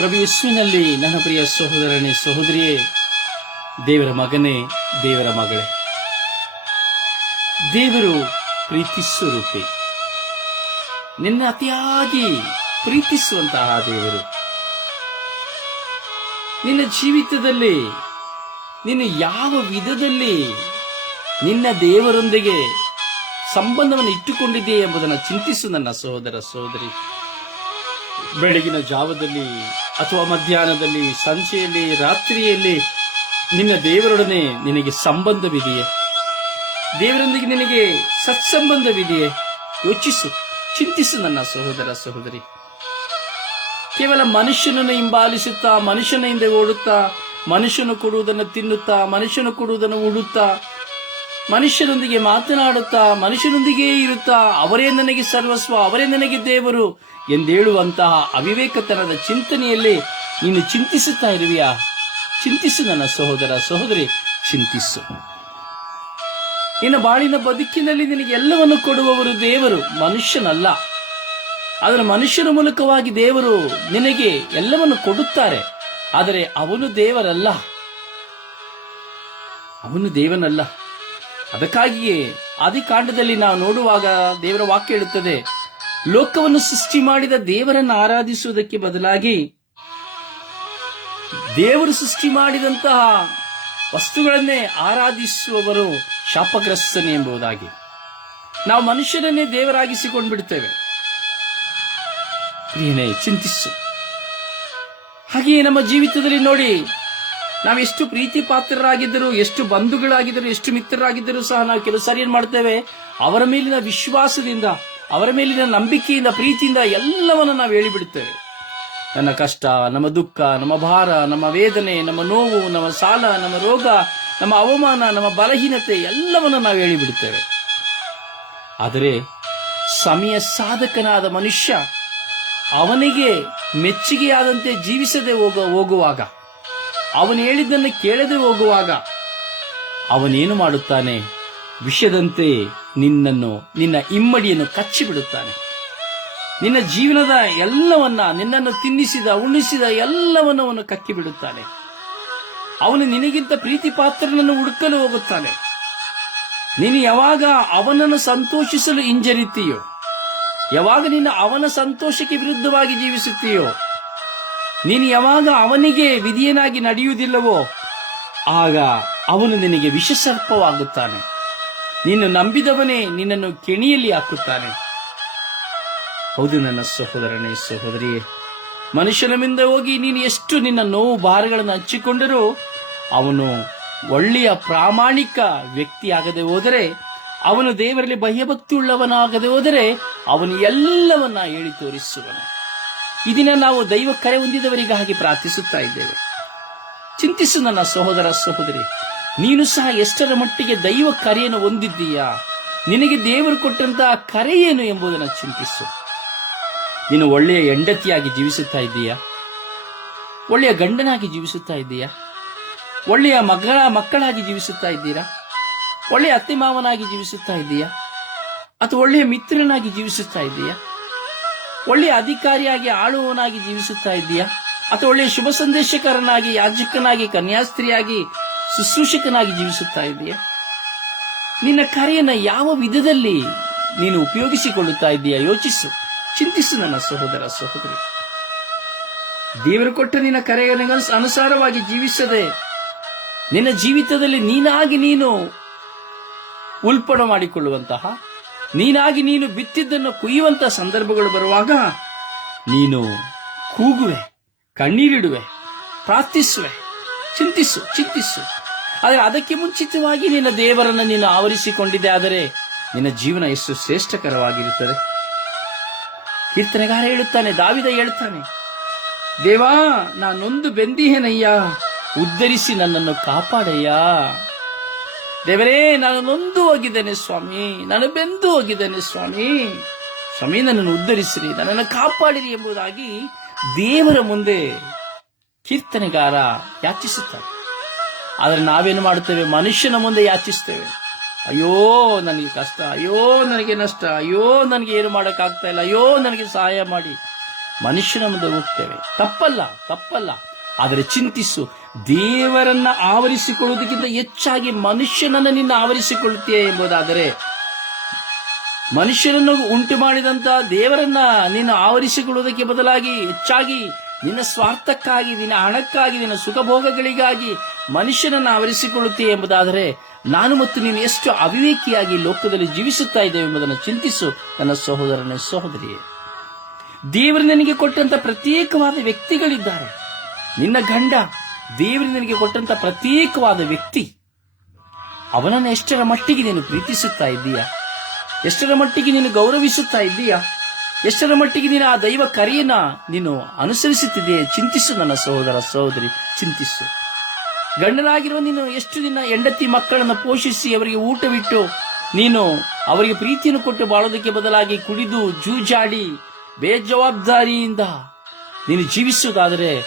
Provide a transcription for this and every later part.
ಪ್ರಭು ಯಸ್ವಿನಲ್ಲಿ ನನ್ನ ಪ್ರಿಯ ಸಹೋದರನೇ, ಸಹೋದರಿಯೇ, ದೇವರ ಮಗನೇ, ದೇವರ ಮಗಳೇ. ದೇವರು ಪ್ರೀತಿ ಸ್ವರೂಪಿ. ನಿನ್ನ ಅತಿಯಾಗಿ ಪ್ರೀತಿಸುವಂತಹ ದೇವರು. ನಿನ್ನ ಜೀವಿತದಲ್ಲಿ ನೀನು ಯಾವ ವಿಧದಲ್ಲಿ ನಿನ್ನ ದೇವರೊಂದಿಗೆ ಸಂಬಂಧವನ್ನು ಇಟ್ಟುಕೊಂಡಿದೆಯೇ ಎಂಬುದನ್ನು ಚಿಂತಿಸು ನನ್ನ ಸಹೋದರ, ಸಹೋದರಿ. ಬೆಳಗಿನ ಜಾವದಲ್ಲಿ ಅಥವಾ ಮಧ್ಯಾಹ್ನದಲ್ಲಿ, ಸಂಜೆಯಲ್ಲಿ, ರಾತ್ರಿಯಲ್ಲಿ ನಿನ್ನ ದೇವರೊಡನೆ ನಿನಗೆ ಸಂಬಂಧವಿದೆಯೇ? ದೇವರೊಂದಿಗೆ ನಿನಗೆ ಸತ್ಸಂಬಂಧವಿದೆಯೇ? ಯೋಚಿಸು, ಚಿಂತಿಸು ನನ್ನ ಸಹೋದರ ಸಹೋದರಿ. ಕೇವಲ ಮನುಷ್ಯನನ್ನು ಹಿಂಬಾಲಿಸುತ್ತಾ, ಮನುಷ್ಯನ ಹಿಂದೆ ಓಡುತ್ತಾ, ಮನುಷ್ಯನು ಕೊಡುವುದನ್ನು ತಿನ್ನುತ್ತಾ, ಮನುಷ್ಯನು ಕೊಡುವುದನ್ನು ಉಡುತ್ತಾ ಮನುಷ್ಯರೊಂದಿಗೆ ಮಾತನಾಡುತ್ತಾ ಮನುಷ್ಯರೊಂದಿಗೆ ಇರುತ್ತಾ, ಅವರೇ ನನಗೆ ಸರ್ವಸ್ವ, ಅವರೇ ನನಗೆ ದೇವರು ಎಂದೇಳುವಂತಹ ಅವಿವೇಕತನದ ಚಿಂತನೆಯಲ್ಲಿ ನೀನು ಚಿಂತಿಸುತ್ತಾ ಇರುವಿಯಾ? ಚಿಂತಿಸು ನನ್ನ ಸಹೋದರ ಸಹೋದರಿ, ಚಿಂತಿಸು. ನಿನ್ನ ಬಾಳಿನ ಬದುಕಿನಲ್ಲಿ ನಿನಗೆ ಎಲ್ಲವನ್ನು ಕೊಡುವವರು ದೇವರು, ಮನುಷ್ಯನಲ್ಲ. ಆದರೆ ಮನುಷ್ಯನ ಮೂಲಕವಾಗಿ ದೇವರು ನಿನಗೆ ಎಲ್ಲವನ್ನು ಕೊಡುತ್ತಾರೆ. ಆದರೆ ಅವನು ದೇವರಲ್ಲ. ಅವನು ದೇವನಲ್ಲ. ಅದಕ್ಕಾಗಿಯೇ ಆದಿಕಾಂಡದಲ್ಲಿ ನಾವು ನೋಡುವಾಗ ದೇವರ ವಾಕ್ಯ ಹೇಳುತ್ತದೆ, ಲೋಕವನ್ನು ಸೃಷ್ಟಿ ಮಾಡಿದ ದೇವರನ್ನು ಆರಾಧಿಸುವುದಕ್ಕೆ ಬದಲಾಗಿ ದೇವರು ಸೃಷ್ಟಿ ಮಾಡಿದಂತಹ ವಸ್ತುಗಳನ್ನೇ ಆರಾಧಿಸುವವರು ಶಾಪಗ್ರಸ್ತನೆ ಎಂಬುದಾಗಿ. ನಾವು ಮನುಷ್ಯರನ್ನೇ ದೇವರಾಗಿಸಿಕೊಂಡು ಬಿಡುತ್ತೇವೆ ಚಿಂತಿಸು. ಹಾಗೆಯೇ ನಮ್ಮ ಜೀವಿತದಲ್ಲಿ ನೋಡಿ ನಾವೆಷ್ಟು ಪ್ರೀತಿ ಪಾತ್ರರಾಗಿದ್ದರು ಎಷ್ಟು ಬಂಧುಗಳಾಗಿದ್ದರು, ಎಷ್ಟು ಮಿತ್ರರಾಗಿದ್ದರೂ ಸಹ ನಾವು ಕೆಲವು ಸಾರಿ ಏನ್ ಮಾಡ್ತೇವೆ? ಅವರ ಮೇಲಿನ ವಿಶ್ವಾಸದಿಂದ, ಅವರ ಮೇಲಿನ ನಂಬಿಕೆಯಿಂದ, ಪ್ರೀತಿಯಿಂದ ಎಲ್ಲವನ್ನು ನಾವು ಹೇಳಿಬಿಡುತ್ತೇವೆ. ನನ್ನ ಕಷ್ಟ, ನಮ್ಮ ದುಃಖ, ನಮ್ಮ ಭಾರ, ನಮ್ಮ ವೇದನೆ, ನಮ್ಮ ನೋವು, ನಮ್ಮ ಸಾಲ, ನಮ್ಮ ರೋಗ, ನಮ್ಮ ಅವಮಾನ, ನಮ್ಮ ಬಲಹೀನತೆ ಎಲ್ಲವನ್ನು ನಾವು ಹೇಳಿಬಿಡುತ್ತೇವೆ. ಆದರೆ ಸಮಯ ಸಾಧಕನಾದ ಮನುಷ್ಯ ಅವನಿಗೆ ಮೆಚ್ಚುಗೆಯಾದಂತೆ ಜೀವಿಸದೆ ಹೋಗ, ಹೋಗುವಾಗ ಅವನು ಹೇಳಿದ್ದನ್ನು ಕೇಳದೆ ಹೋಗುವಾಗ ಅವನೇನು ಮಾಡುತ್ತಾನೆ? ವಿಷದಂತೆ ನಿನ್ನನ್ನು, ನಿನ್ನ ಇಮ್ಮಡಿಯನ್ನು ಕಚ್ಚಿಬಿಡುತ್ತಾನೆ. ನಿನ್ನ ಜೀವನದ ಎಲ್ಲವನ್ನ, ನಿನ್ನನ್ನು ತಿನ್ನಿಸಿದ ಉಣಿಸಿದ ಎಲ್ಲವನ್ನು ಅವನು ಕಕ್ಕಿ ಬಿಡುತ್ತಾನೆ ಅವನು ನಿನಗಿಂತ ಪ್ರೀತಿ ಪಾತ್ರನನ್ನು ಹುಡುಕಲು ಹೋಗುತ್ತಾನೆ. ನೀನು ಯಾವಾಗ ಅವನನ್ನು ಸಂತೋಷಿಸಲು ಹಿಂಜರಿತೀಯೋ, ಯಾವಾಗ ನಿನ್ನ ಅವನ ಸಂತೋಷಕ್ಕೆ ವಿರುದ್ಧವಾಗಿ ಜೀವಿಸುತ್ತೀಯೋ ನೀನು ಯಾವಾಗ ಅವನಿಗೆ ವಿಧಿಯನಾಗಿ ನಡೆಯುವುದಿಲ್ಲವೋ, ಆಗ ಅವನು ನಿನಗೆ ವಿಷಸರ್ಪವಾಗುತ್ತಾನೆ. ನೀನು ನಂಬಿದವನೇ ನಿನ್ನನ್ನು ಕೆಣಿಯಲ್ಲಿ ಹಾಕುತ್ತಾನೆ. ಹೌದು ನನ್ನ ಸಹೋದರನೇ ಸಹೋದರಿಯೇ, ಮನುಷ್ಯನ ಮುಂದೆ ಹೋಗಿ ನೀನು ಎಷ್ಟು ನಿನ್ನ ನೋವು ಭಾರಗಳನ್ನು ಹಚ್ಚಿಕೊಂಡರೂ, ಅವನು ಒಳ್ಳೆಯ ಪ್ರಾಮಾಣಿಕ ವ್ಯಕ್ತಿಯಾಗದೆ ಹೋದರೆ, ಅವನು ದೇವರಲ್ಲಿ ಭಯಭಕ್ತಿ ಉಳ್ಳವನಾಗದೆ ಹೋದರೆ, ಅವನು ಎಲ್ಲವನ್ನ ಹೇಳಿ ತೋರಿಸುವನು. ಈ ನಾವು ದೈವ ಕರೆ ಹೊಂದಿದವರಿಗಾಗಿ ಪ್ರಾರ್ಥಿಸುತ್ತಾ ಇದ್ದೇವೆ. ಚಿಂತಿಸು ನನ್ನ ಸಹೋದರ ಸಹೋದರಿ, ನೀನು ಸಹ ಎಷ್ಟರ ಮಟ್ಟಿಗೆ ದೈವ ಕರೆಯನ್ನು ಹೊಂದಿದ್ದೀಯಾ? ನಿನಗೆ ದೇವರು ಕೊಟ್ಟಂತಹ ಕರೆ ಏನು ಎಂಬುದನ್ನು ಚಿಂತಿಸು. ನೀನು ಒಳ್ಳೆಯ ಹೆಂಡತಿಯಾಗಿ ಜೀವಿಸುತ್ತಾ ಇದ್ದೀಯಾ? ಒಳ್ಳೆಯ ಗಂಡನಾಗಿ ಜೀವಿಸುತ್ತಾ ಇದ್ದೀಯಾ? ಒಳ್ಳೆಯ ಮಗಳ, ಮಕ್ಕಳಾಗಿ ಜೀವಿಸುತ್ತಾ ಇದ್ದೀರಾ? ಒಳ್ಳೆಯ ಅತ್ತೆ ಮಾವನಾಗಿ ಜೀವಿಸುತ್ತಾ ಇದ್ದೀಯಾ? ಅಥವಾ ಒಳ್ಳೆಯ ಮಿತ್ರನಾಗಿ ಜೀವಿಸುತ್ತಾ ಇದ್ದೀಯಾ? ಒಳ್ಳೆಯ ಅಧಿಕಾರಿಯಾಗಿ ಆಳುವನಾಗಿ ಜೀವಿಸುತ್ತಾ ಇದ್ದೀಯಾ? ಅಥವಾ ಒಳ್ಳೆಯ ಶುಭ ಸಂದೇಶಕರನಾಗಿ, ಯಾಜಕನಾಗಿ, ಕನ್ಯಾಸ್ತ್ರೀಯಾಗಿ, ಶುಶ್ರೂಷಕನಾಗಿ ಜೀವಿಸುತ್ತಾ ಇದೆಯಾ ನಿನ್ನ ಕರೆಯನ್ನು ಯಾವ ವಿಧದಲ್ಲಿ ನೀನು ಉಪಯೋಗಿಸಿಕೊಳ್ಳುತ್ತಾ ಇದ್ದೀಯಾ? ಯೋಚಿಸು, ಚಿಂತಿಸು ನನ್ನ ಸಹೋದರ ಸಹೋದರಿ. ದೇವರು ಕೊಟ್ಟ ನಿನ್ನ ಕರೆಯ ಅನುಸಾರವಾಗಿ ಜೀವಿಸದೆ, ನಿನ್ನ ಜೀವಿತದಲ್ಲಿ ನೀನಾಗಿ ನೀನು ಉಲ್ಪಣ ಮಾಡಿಕೊಳ್ಳುವಂತಹ ನೀನಾಗಿ ನೀನು ಬಿತ್ತಿದ್ದನ್ನು ಕುಯ್ಯುವಂತಹ ಸಂದರ್ಭಗಳು ಬರುವಾಗ ನೀನು ಕೂಗುವೆ, ಕಣ್ಣೀರಿಡುವೆ, ಪ್ರಾರ್ಥಿಸುವೆ, ಚಿಂತಿಸು ಚಿಂತಿಸು. ಆದರೆ ಅದಕ್ಕೆ ಮುಂಚಿತವಾಗಿ ನಿನ್ನ ದೇವರನ್ನು ನೀನು ಆವರಿಸಿಕೊಂಡಿದ್ದೆ ಆದರೆ ನಿನ್ನ ಜೀವನ ಎಷ್ಟು ಶ್ರೇಷ್ಠಕರವಾಗಿರುತ್ತದೆ. ಕೀರ್ತನೆಗಾರ ಹೇಳುತ್ತಾನೆ, ದಾವಿದ ಹೇಳ್ತಾನೆ, ದೇವಾ, ನಾನೊಂದು ಬೆಂದಿಹೇನಯ್ಯ, ಉದ್ಧರಿಸಿ ನನ್ನನ್ನು ಕಾಪಾಡಯ್ಯ. ದೇವರೇ, ನಾನು ನೊಂದು ಹೋಗಿದ್ದೇನೆ ಸ್ವಾಮಿ. ನಾನು ಬೆಂದು ಹೋಗಿದ್ದೇನೆ ಸ್ವಾಮಿ. ಸ್ವಾಮಿ, ನನ್ನನ್ನು ಉದ್ಧರಿಸಿರಿ. ನನ್ನನ್ನು ಕಾಪಾಡಿರಿ ಎಂಬುದಾಗಿ ದೇವರ ಮುಂದೆ ಕೀರ್ತನೆಗಾರ ಯಾಚಿಸುತ್ತಾರೆ. ಆದರೆ ನಾವೇನು ಮಾಡುತ್ತೇವೆ? ಮನುಷ್ಯನ ಮುಂದೆ ಯಾಚಿಸ್ತೇವೆ. ಅಯ್ಯೋ, ನನಗೆ ಕಷ್ಟ. ಅಯ್ಯೋ, ನನಗೆ ನಷ್ಟ. ಅಯ್ಯೋ, ನನಗೆ ಏನು ಮಾಡೋಕ್ಕಾಗ್ತಾ ಇಲ್ಲ. ಅಯ್ಯೋ, ನನಗೆ ಸಹಾಯ ಮಾಡಿ. ಮನುಷ್ಯನ ಮುಂದೆ ಹೋಗ್ತೇವೆ. ತಪ್ಪಲ್ಲ ತಪ್ಪಲ್ಲ. ಆದರೆ ಚಿಂತಿಸು. ದೇವರನ್ನ ಆವರಿಸಿಕೊಳ್ಳುವುದಕ್ಕಿಂತ ಹೆಚ್ಚಾಗಿ ಮನುಷ್ಯನನ್ನು ನಿನ್ನ ಆವರಿಸಿಕೊಳ್ಳುತ್ತೀಯ ಎಂಬುದಾದರೆ ಮನುಷ್ಯರನ್ನು ಉಂಟು ಮಾಡಿದಂತ ದೇವರನ್ನ ನೀನು ಆವರಿಸಿಕೊಳ್ಳುವುದಕ್ಕೆ ಬದಲಾಗಿ ಹೆಚ್ಚಾಗಿ ನಿನ್ನ ಸ್ವಾರ್ಥಕ್ಕಾಗಿ, ನಿನ್ನ ಹಣಕ್ಕಾಗಿ, ನಿನ್ನ ಸುಖಭೋಗಗಳಿಗಾಗಿ ಮನುಷ್ಯನನ್ನ ಆವರಿಸಿಕೊಳ್ಳುತ್ತೀಯ ಎಂಬುದಾದರೆ, ನಾನು ಮತ್ತು ನೀನು ಎಷ್ಟು ಅವಿವೇಕಿಯಾಗಿ ಲೋಕದಲ್ಲಿ ಜೀವಿಸುತ್ತಾ ಇದ್ದೇವೆ ಎಂಬುದನ್ನು ಚಿಂತಿಸು ನನ್ನ ಸಹೋದರನ, ಸಹೋದರಿಯೇ. ದೇವರು ನಿನಗೆ ಕೊಟ್ಟಂತ ಪ್ರತ್ಯೇಕವಾದ ವ್ಯಕ್ತಿಗಳಿದ್ದಾರೆ. ನಿನ್ನ ಗಂಡ ದೇವರು ನಿನಗೆ ಕೊಟ್ಟಂತ ಪ್ರತ್ಯೇಕವಾದ ವ್ಯಕ್ತಿ. ಅವನನ್ನು ಎಷ್ಟರ ಮಟ್ಟಿಗೆ ನೀನು ಪ್ರೀತಿಸುತ್ತಾ ಇದ್ದೀಯಾ? ಎಷ್ಟರ ಮಟ್ಟಿಗೆ ನೀನು ಗೌರವಿಸುತ್ತಾ ಇದ್ದೀಯಾ? ಎಷ್ಟರ ಮಟ್ಟಿಗೆ ನೀನು ಆ ದೈವ ಕರೆಯನ್ನ ನೀನು ಅನುಸರಿಸುತ್ತಿದೆಯೇ ಚಿಂತಿಸು ನನ್ನ ಸಹೋದರ ಸಹೋದರಿ, ಚಿಂತಿಸು. ಗಂಡನಾಗಿರುವ ನೀನು ಎಷ್ಟು ದಿನ ಹೆಂಡತಿ ಮಕ್ಕಳನ್ನು ಪೋಷಿಸಿ ಅವರಿಗೆ ಊಟವಿಟ್ಟು ನೀನು ಅವರಿಗೆ ಪ್ರೀತಿಯನ್ನು ಕೊಟ್ಟು ಬಾಳೋದಕ್ಕೆ ಬದಲಾಗಿ ಕುಡಿದು ಜೂಜಾಡಿ ಬೇಜವಾಬ್ದಾರಿಯಿಂದ ನೀನು ಜೀವಿಸುವುದಾದರೆ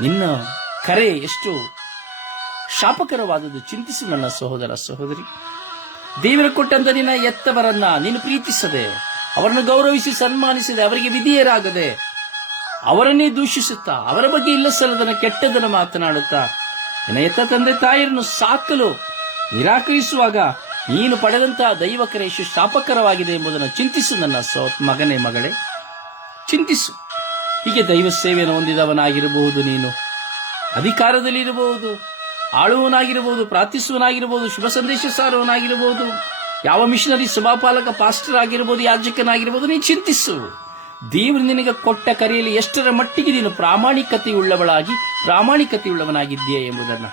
ನಿನ್ನ ಕರೆ ಎಷ್ಟು ಶಾಪಕರವಾದದ್ದು ಚಿಂತಿಸು ನನ್ನ ಸಹೋದರ ಸಹೋದರಿ. ದೇವರು ಕೊಟ್ಟಂತ ನಿನ್ನ ಎತ್ತವರನ್ನ ನೀನು ಪ್ರೀತಿಸದೆ, ಅವರನ್ನು ಗೌರವಿಸಿ ಸನ್ಮಾನಿಸದೆ, ಅವರಿಗೆ ವಿಧಿಯರಾಗದೆ, ಅವರನ್ನೇ ದೂಷಿಸುತ್ತಾ, ಅವರ ಬಗ್ಗೆ ಇಲ್ಲ ಸಲ್ಲದನ್ನ ಕೆಟ್ಟದನ್ನು ಮಾತನಾಡುತ್ತಾ, ನಿನ್ನ ಎತ್ತ ತಂದೆ ತಾಯಿಯನ್ನು ಸಾಕಲು ನಿರಾಕರಿಸುವಾಗ ನೀನು ಪಡೆದಂತಹ ದೈವ ಕರೆ ಎಷ್ಟು ಶಾಪಕರವಾಗಿದೆ ಎಂಬುದನ್ನು ಚಿಂತಿಸು ನನ್ನ ಸೋ ಮಗನೇ ಮಗಳೇ. ಚಿಂತಿಸು. ಹೀಗೆ ದೈವ ಸೇವೆಯನ್ನು ಹೊಂದಿದವನಾಗಿರಬಹುದು ನೀನು. ಅಧಿಕಾರದಲ್ಲಿ ಇರಬಹುದು ಆಳುವನಾಗಿರಬಹುದು ಪ್ರಾರ್ಥಿಸುವನಾಗಿರಬಹುದು ಶುಭ ಸಂದೇಶ ಸಾರುವನಾಗಿರಬಹುದು ಯಾವ ಮಿಷನರಿ ಸಭಾಪಾಲಕ, ಪಾಸ್ಟರ್ ಆಗಿರಬಹುದು, ಯಾಜಕನಾಗಿರಬಹುದು, ನೀನು ಚಿಂತಿಸು. ದೇವರು ನಿನಗೆ ಕೊಟ್ಟ ಕರೆಯಲ್ಲಿ ಎಷ್ಟರ ಮಟ್ಟಿಗೆ ನೀನು ಪ್ರಾಮಾಣಿಕತೆಯುಳ್ಳವಳಾಗಿ, ಪ್ರಾಮಾಣಿಕತೆಯುಳ್ಳವನಾಗಿದ್ದೀಯ ಎಂಬುದನ್ನು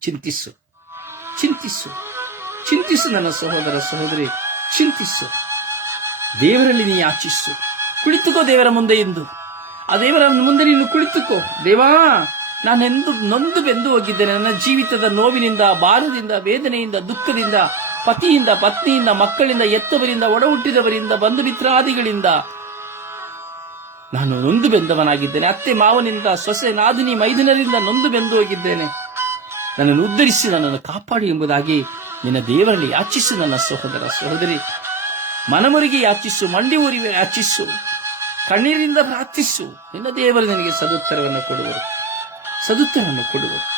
ಚಿಂತಿಸು. ಚಿಂತಿಸು. ಚಿಂತಿಸು ನನ್ನ ಸಹೋದರ ಸಹೋದರಿ, ಚಿಂತಿಸು. ದೇವರಲ್ಲಿ ನೀ ಯಾಚಿಸು. ಕುಳಿತುಕೋ ದೇವರ ಮುಂದೆ ಎಂದು. ಆ ದೇವರ ಮುಂದೆ ನೀನು ಕುಳಿತುಕೋ. ದೇವಾ ನಾನೆಂದು ನೊಂದು ಬೆಂದು ಹೋಗಿದ್ದೇನೆ. ನನ್ನ ಜೀವಿತದ ನೋವಿನಿಂದ, ಭಾರದಿಂದ, ವೇದನೆಯಿಂದ, ದುಃಖದಿಂದ, ಪತಿಯಿಂದ, ಪತ್ನಿಯಿಂದ, ಮಕ್ಕಳಿಂದ, ಎತ್ತವರಿಂದ ಒಡ ಹುಟ್ಟಿದವರಿಂದ ಬಂಧು ಮಿತ್ರಾದಿಗಳಿಂದ ನಾನು ನೊಂದು ಬೆಂದವನಾಗಿದ್ದೇನೆ. ಅತ್ತೆ ಮಾವನಿಂದ, ಸೊಸೆ ನಾದಿನಿ ಮೈದನರಿಂದ ನೊಂದು ಬೆಂದು ಹೋಗಿದ್ದೇನೆ. ನನ್ನನ್ನು ಉದ್ಧರಿಸಿ, ನನ್ನನ್ನು ಕಾಪಾಡಿ ಎಂಬುದಾಗಿ ನಿನ್ನ ದೇವರಲ್ಲಿ ಯಾಚಿಸು ನನ್ನ ಸಹೋದರ ಸಹೋದರಿ. ಮನಮರಿಗೆ ಯಾಚಿಸು, ಮಂಡಿ ಊರಿಗೆ ಯಾಚಿಸು ಕಣ್ಣೀರಿಂದ ಪ್ರಾರ್ಥಿಸು. ನಿನ್ನ ದೇವರು ನಿನಗೆ ಸದುತ್ತರವನ್ನು ಕೊಡುವರು. ಸದುತ್ತರವನ್ನು ಕೊಡುವರು.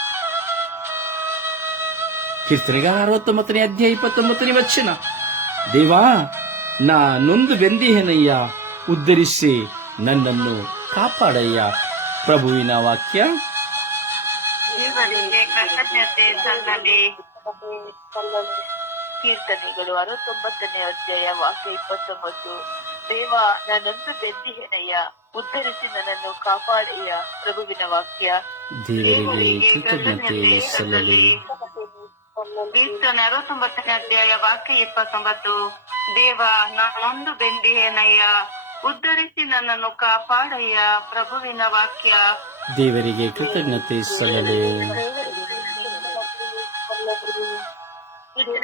ಕೀರ್ತನೆಗಾರ ಅರವತ್ತೊಂಬತ್ತನೇ ಅಧ್ಯಾಯ ಇಪ್ಪತ್ತೊಂಬತ್ತನೇ ವಚನ. ದೇವಾ, ನಾ ನೊಂದು ಬೆಂದಿಹೇನಯ್ಯ, ಉದ್ಧರಿಸಿ ನನ್ನನ್ನು ಕಾಪಾಡಯ್ಯ. ಪ್ರಭುವಿನ ವಾಕ್ಯ. ಕೀರ್ತನೆಗಳು ಅರವತ್ತೊಂಬತ್ತನೇ ಅಧ್ಯಾಯ ವಾಕ್ಯ ಇಪ್ಪತ್ತೊಂಬತ್ತು. ದೇವ ನಾನೊಂದು ಬೆಂದಿಹೆನಯ್ಯ, ಉದ್ಧರಿಸಿ ನನ್ನನ್ನು ಕಾಪಾಡಯ್ಯ. ಪ್ರಭುವಿನ ವಾಕ್ಯ. ದೇವರಿಗೆ ಕೃತಜ್ಞತೆ ಸಲ್ಲಲಿ. ಕೀರ್ತನೆ ಅರವತ್ತೊಂಬತ್ತನೇ ಅಧ್ಯಾಯ ವಾಕ್ಯ ಇಪ್ಪತ್ತೊಂಬತ್ತು. ದೇವ ನಾನೊಂದು ಬೆಂದಿಯೇನಯ್ಯ ಉದ್ಧರಿಸಿ ನನ್ನನ್ನು ಕಾಪಾಡಯ್ಯ. ಪ್ರಭುವಿನ ವಾಕ್ಯ. ದೇವರಿಗೆ ಕೃತಜ್ಞತೆ ಸಲ್ಲಲಿ.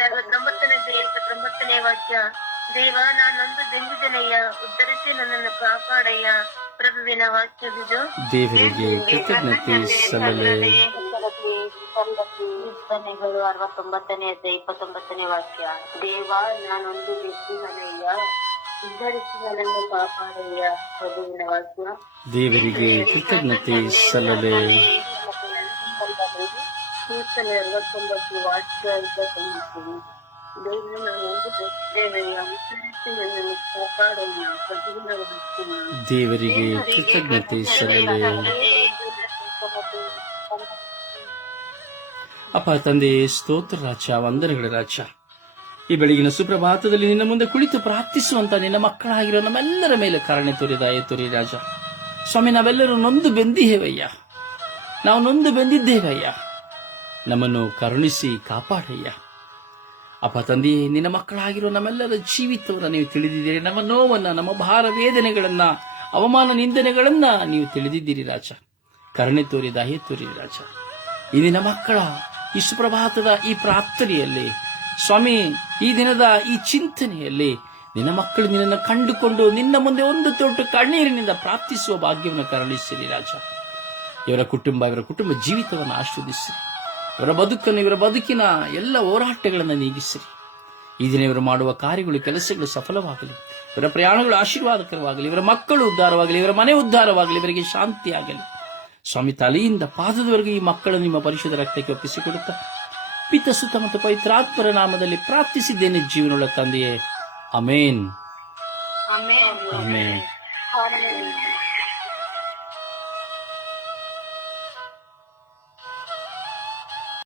ಅರವತ್ತೊಂಬತ್ತನೇ ಇಪ್ಪತ್ತೊಂಬತ್ತನೇ ವಾಕ್ಯ. ದೇವ ನಾನೊಂದು ಬೆಂದಿದನಯ್ಯ ಉದ್ಧರಿಸಿ ನನ್ನನ್ನು ಕಾಪಾಡಯ್ಯ. ದೇವರಿಗೆ ಕೃತಜ್ಞತೆ ಸಲ್ಲಲೆ ಕೀರ್ತನೆಗಳು ಅರವತ್ತೊಂಬತ್ತನೇ ಅಧ್ಯಾಯ ಇಪ್ಪತ್ತೊಂಬತ್ತನೇ ವಾಕ್ಯ. ದೇವ ನಾನೊಂದು ಬೆಂದಿದನಯ್ಯ ಸಿದ್ಧರಿಸಿದನನ್ನು ಕಾಪಾಡಯ್ಯ. ಪ್ರಭುವಿನ ವಾಕ್ಯ ದೇವರಿಗೆ ಕೃತಜ್ಞತೆ ಸಲ್ಲಲೆ ಕೀರ್ತನೆ ಅರವತ್ತೊಂಬತ್ತು ವಾಕ್ಯ ಇಪ್ಪತ್ತೊಂಬತ್ತು. ದೇವರಿಗೆ ಕೃತಜ್ಞತೆ ಸಲ್ಲಲಿ ಅಪ್ಪ ತಂದೆ, ಸ್ತೋತ್ರ ರಾಜ ವಂದನೆಗಳ ರಾಜ ಈ ಬೆಳಗಿನ ಸುಪ್ರಭಾತದಲ್ಲಿ ನಿನ್ನ ಮುಂದೆ ಕುಳಿತು ಪ್ರಾರ್ಥಿಸುವಂತ ನಿನ್ನ ಮಕ್ಕಳಾಗಿರೋ ನಮ್ಮೆಲ್ಲರ ಮೇಲೆ ಕಾರಣ ತೋರಿದ ತೋರಿ ರಾಜ. ಸ್ವಾಮಿ, ನಾವೆಲ್ಲರೂ ನೊಂದು ಬೆಂದಿದ್ದೇವಯ್ಯ. ನಾವು ನೊಂದು ಬೆಂದಿದ್ದೇವಯ್ಯ. ನಮ್ಮನ್ನು ಕರುಣಿಸಿ ಕಾಪಾಡಯ್ಯ. ಅಪ್ಪ ತಂದೆಯೇ ನಿನ್ನ ಮಕ್ಕಳಾಗಿರೋ ನಮ್ಮೆಲ್ಲರ ಜೀವಿತವನ್ನು ನೀವು ತಿಳಿದಿದ್ದೀರಿ. ನಮ್ಮ ನೋವನ್ನ, ನಮ್ಮ ಭಾರ ವೇದನೆಗಳನ್ನ, ಅವಮಾನ ನಿಂದನೆಗಳನ್ನ ನೀವು ತಿಳಿದಿದ್ದೀರಿ ರಾಜ. ಕರುಣೆ ತೋರಿ ದಾಹಿ ತೋರಿ ರಾಜ. ನಿನ್ನ ಮಕ್ಕಳ ಈ ಸುಪ್ರಭಾತದ ಈ ಪ್ರಾರ್ಥನೆಯಲ್ಲಿ, ಸ್ವಾಮಿ, ಈ ದಿನದ ಈ ಚಿಂತನೆಯಲ್ಲಿ ನಿನ್ನ ಮಕ್ಕಳು ನಿನ್ನನ್ನು ಕಂಡುಕೊಂಡು ನಿನ್ನ ಮುಂದೆ ಒಂದು ತೊಟ್ಟು ಕಣ್ಣೀರಿನಿಂದ ಪ್ರಾರ್ಥಿಸುವ ಭಾಗ್ಯವನ್ನು ಕರುಣಿಸಿರಿ ರಾಜ. ಇವರ ಕುಟುಂಬ ಇವರ ಕುಟುಂಬ ಜೀವಿತವನ್ನು ಆಶೀರ್ವದಿಸಿರಿ. ಇವರ ಬದುಕನ್ನು ಇವರ ಬದುಕಿನ ಎಲ್ಲ ಹೋರಾಟಗಳನ್ನು ನೀಗಿಸಿರಿ. ಈ ದಿನ ಇವರು ಮಾಡುವ ಕಾರ್ಯಗಳು ಕೆಲಸಗಳು ಸಫಲವಾಗಲಿ. ಇವರ ಪ್ರಯಾಣಗಳು ಆಶೀರ್ವಾದಕರವಾಗಲಿ. ಇವರ ಮಕ್ಕಳು ಉದ್ಧಾರವಾಗಲಿ. ಇವರ ಮನೆ ಉದ್ಧಾರವಾಗಲಿ. ಇವರಿಗೆ ಶಾಂತಿ ಆಗಲಿ. ಸ್ವಾಮಿ ತಲೆಯಿಂದ ಪಾದದವರೆಗೆ ಈ ಮಕ್ಕಳು ನಿಮ್ಮ ಪರಿಶುದ್ಧ ರಕ್ತಕ್ಕೆ ಒಪ್ಪಿಸಿಕೊಡುತ್ತಾ ಪಿತ ಸುತ್ತ ಮತ್ತು ಪವಿತ್ರಾತ್ಮರ ನಾಮದಲ್ಲಿ ಪ್ರಾರ್ಥಿಸಿದ್ದೇನೆ ಜೀವನೊಳ ತಂದೆಯೇ. ಅಮೇನ್. ಅಮೇನ್.